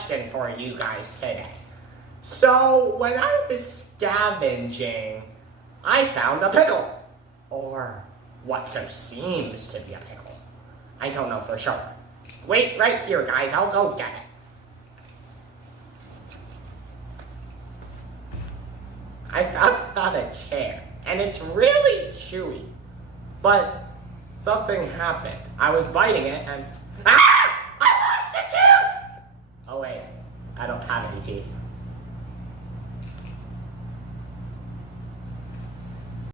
question for you guys today. So, when I was scavenging, I found a pickle. Or what so seems to be a pickle. I don't know for sure. Wait right here, guys. I'll go get it. I found a chair, and it's really chewy. But something happened. I was biting it, and... Ah! I lost a tooth! Oh, wait. I don't have any teeth.